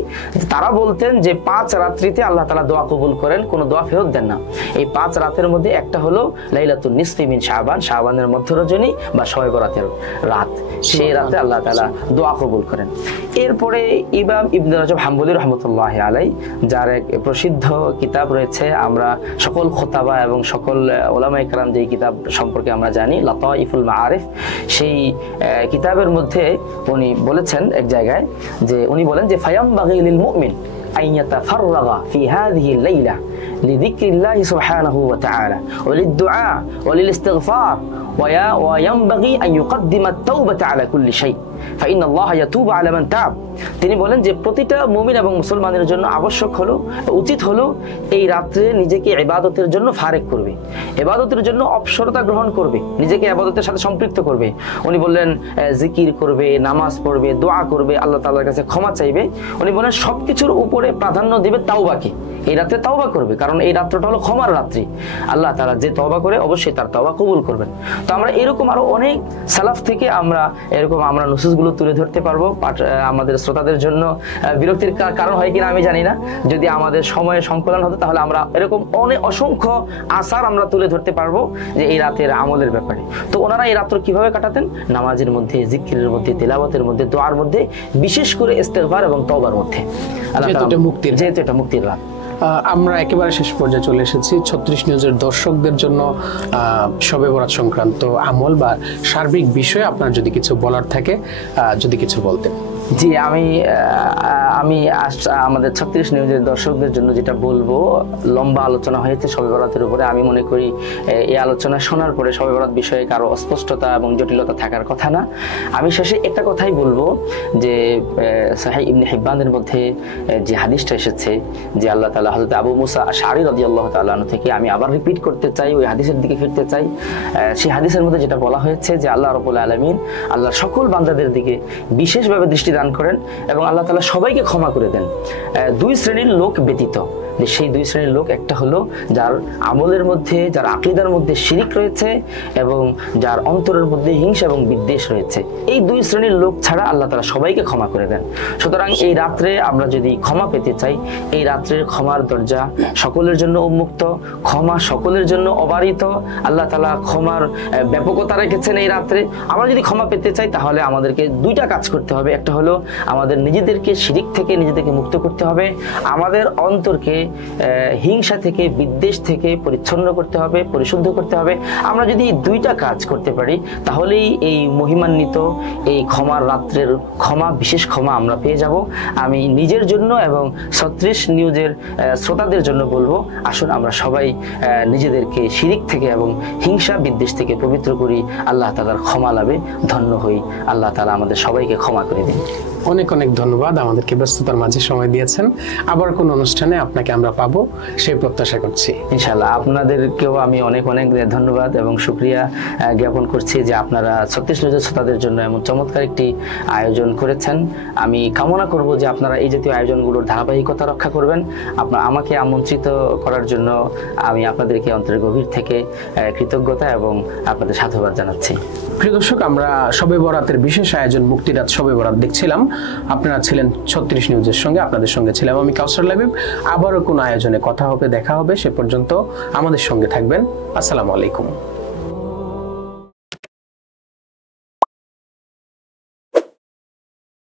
তারা বলতেন যে 5 রাত্রিতে আল্লাহ তাআলা দোয়া কবুল করেন, কোনো দোয়া ফেরত দেন না। এই 5 রাতের মধ্যে একটা হলো লাইলাতুন নিসফি মিন শাবান, শাবানের মধ্য রজনী বা শবে বরাতের রাত, সেই রাতে আল্লাহ তাআলা দোয়া কবুল করেন। এরপরে ইমাম ইবনে রাজব হাম্বলী রাহমাতুল্লাহি আলাইহি, যার এক প্রসিদ্ধ কিতাব রয়েছে, আমরা সকল খোতাবা এবং সকল উলামায়ে কেরাম যে কিতাব সম্পর্কে আমরা জানি, লাতাইফুল মাআরিফ, সেই কিতাবের মধ্যে উনি বলেছেন এক জায়গায় যে উনি বলেন যে ফায়ামবাগি লিল মুমিন আন ইয়াতাফাররাগা ফি হাযিহি লাইলা লিযিকরিল্লাহি সুবহানাহু ওয়া তাআলা ওয়া লিদ-দুআ ওয়া লিল-ইস্তিগফার ওয়া ইয়ানবাগি আন ইউকদ্দিমা আত-তাওবাতা আলা কুল্লি শাই ফাইন্নাল্লাহা ইয়াতুবু আলা মান তাব তিনি বলেন যে প্রতিটা মুমিন এবং মুসলমানের জন্য আবশ্যক হলো, উচিত হলো এই রাত্রে নিজেকে ইবাদতের জন্য ফারেক করবে, ইবাদতের জন্য অবসরতা গ্রহণ করবে, নিজেকে ইবাদতের সাথে সম্পৃক্ত করবে। উনি বললেন জিকির করবে, নামাজ পড়বে, দোয়া করবে, আল্লাহ তাআলার কাছে ক্ষমা চাইবে। উনি বলেন সবকিছুর উপরে প্রাধান্য দিবে তাওবাকে, এই রাত্রে তওবা করবে, কারণ এই রাত্রটা হলো ক্ষমার রাত্রি। আল্লাহ তাআলা যে তওবা করে অবশ্যই তার তওবা কবুল করবেন। তো আমরা এরকম আরো অনেক সালাফ থেকে আমরা নুসুসগুলো তুলে ধরতে পারবো। আমাদের শ্রোতাদের জন্য বিরক্তির কারণ হয় কিনা আমি জানি না, যদি আমাদের সময়ে সংকলন হতো তাহলে আমরা এরকম অসংখ্য আসার আমরা তুলে ধরতে পারবো যে এই রাতের আমলের ব্যাপারে। তো ওনারা এই রাত্র কিভাবে কাটাতেন? নামাজের মধ্যে, জিকিরের মধ্যে, তিলাওয়াতের মধ্যে, দোয়ার মধ্যে, বিশেষ করে ইস্তেগফার এবং তওবার মধ্যে। যেহেতু এটা মুক্তির রাত। আমরা একেবারে শেষ পর্যায়ে চলে এসেছি। 36 নিউজের দর্শকদের জন্য শবে বরাত সংক্রান্ত আমল বা সার্বিক বিষয়ে আপনার যদি কিছু বলার থাকে, যদি কিছু বলতেন। জি, আমি আমাদের 36 নিউজের দর্শকদের জন্য যেটা বলবো, লম্বা আলোচনা হয়েছে শবে বরাতের উপরে। আমি মনে করি এই আলোচনা শোনার পরে শবে বরাত বিষয়ে কারো অস্পষ্টতা এবং জটিলতা থাকার কথা না। আমি শেষে একটা কথাই বলবো যে সহিহ ইবনে হিব্বানের মধ্যে যে হাদিসটা এসেছে যে আল্লাহ তাআলা হযরত আবু মুসা আশআরী রাদিয়াল্লাহু তাআলা আনহু থেকে, আমি আবার রিপিট করতে চাই, ওই হাদিসের দিকে ফিরতে চাই। সেই হাদিসের মধ্যে যেটা বলা হয়েছে যে আল্লাহ রাব্বুল আলামিন আল্লাহর সকল বান্দাদের দিকে বিশেষভাবে দৃষ্টি দান করেন এবং আল্লাহ তাআলা সবাইকে ক্ষমা করে দেন, দুই শ্রেণীর লোক ব্যতীত। সেই দুই শ্রেণীর লোক, একটা হলো যার আমলের মধ্যে, যার আকীদার মধ্যে শিরিক রয়েছে এবং যার অন্তরের মধ্যে হিংসা এবং বিদ্বেষ রয়েছে। এই দুই শ্রেণীর লোক ছাড়া আল্লাহ তাআলা সবাইকে ক্ষমা করে দেন। সুতরাং এই রাত্রে আমরা যদি ক্ষমা পেতে চাই, এই রাত্রের ক্ষমার দরজা সকলের জন্য উন্মুক্ত, ক্ষমা সকলের জন্য অবারিত। আল্লাহ তাআলা ক্ষমার ব্যাপকতা রেখেছেন এই রাত্রে। আমরা যদি ক্ষমা পেতে চাই তাহলে আমাদেরকে দুইটা কাজ করতে হবে। একটা হলো আমাদের নিজেদেরকে শিরিক থেকে নিজেদেরকে মুক্ত করতে হবে, আমাদের অন্তরকে হিংসা থেকে, বিদ্বেষ থেকে পরিচ্ছন্ন করতে হবে, পরিশুদ্ধ করতে হবে। আমরা যদি এই দুইটা কাজ করতে পারি তাহলেই এই মহিমান্বিত এই ক্ষমার রাত্রের ক্ষমা, বিশেষ ক্ষমা আমরা পেয়ে যাব। আমি নিজের জন্য এবং 36 নিউজের শ্রোতাদের জন্য বলবো, আসুন আমরা সবাই নিজেদেরকে শিরিক থেকে এবং হিংসা বিদ্বেষ থেকে পবিত্র করি, আল্লাহ তাআলার ক্ষমা লাভে ধন্য হই। আল্লাহ তাআলা আমাদের সবাইকে ক্ষমা করে দিন। অনেক অনেক ধন্যবাদ, আমাদেরকে ব্যস্ততার মাঝে সময় দিয়েছেন। আবার কোন অনুষ্ঠানে আপনাকে আমরা পাবো সেই প্রত্যাশা করছি ইনশাআল্লাহ। আপনাদেরকেও আমি অনেক অনেক ধন্যবাদ এবং শুকরিয়া জ্ঞাপন করছি যে আপনারা 36 নিউজের শ্রোতাদের জন্য এমন চমৎকার একটি আয়োজন করেছেন। আমি কামনা করব যে আপনারা এই জাতীয় আয়োজনগুলোর ধারাবাহিকতা রক্ষা করবেন। আমাকে আমন্ত্রিত করার জন্য আমি আপনাদেরকে অন্তরের গভীর থেকে কৃতজ্ঞতা এবং আপনাদের সাধুবাদ জানাচ্ছি। প্রিয় দর্শক, আমরা শবে বরাতের বিশেষ আয়োজন মুক্তিরাত শবে বরাত দেখছিলাম। আপনারা ছিলেন 36 নিউজের সঙ্গে, আপনাদের সঙ্গে ছিলাম আমি কাউসার লাবিব। আবারও কোন আয়োজনে কথা হবে, দেখা হবে। সে পর্যন্ত আমাদের সঙ্গে থাকবেন। আসসালামু আলাইকুম।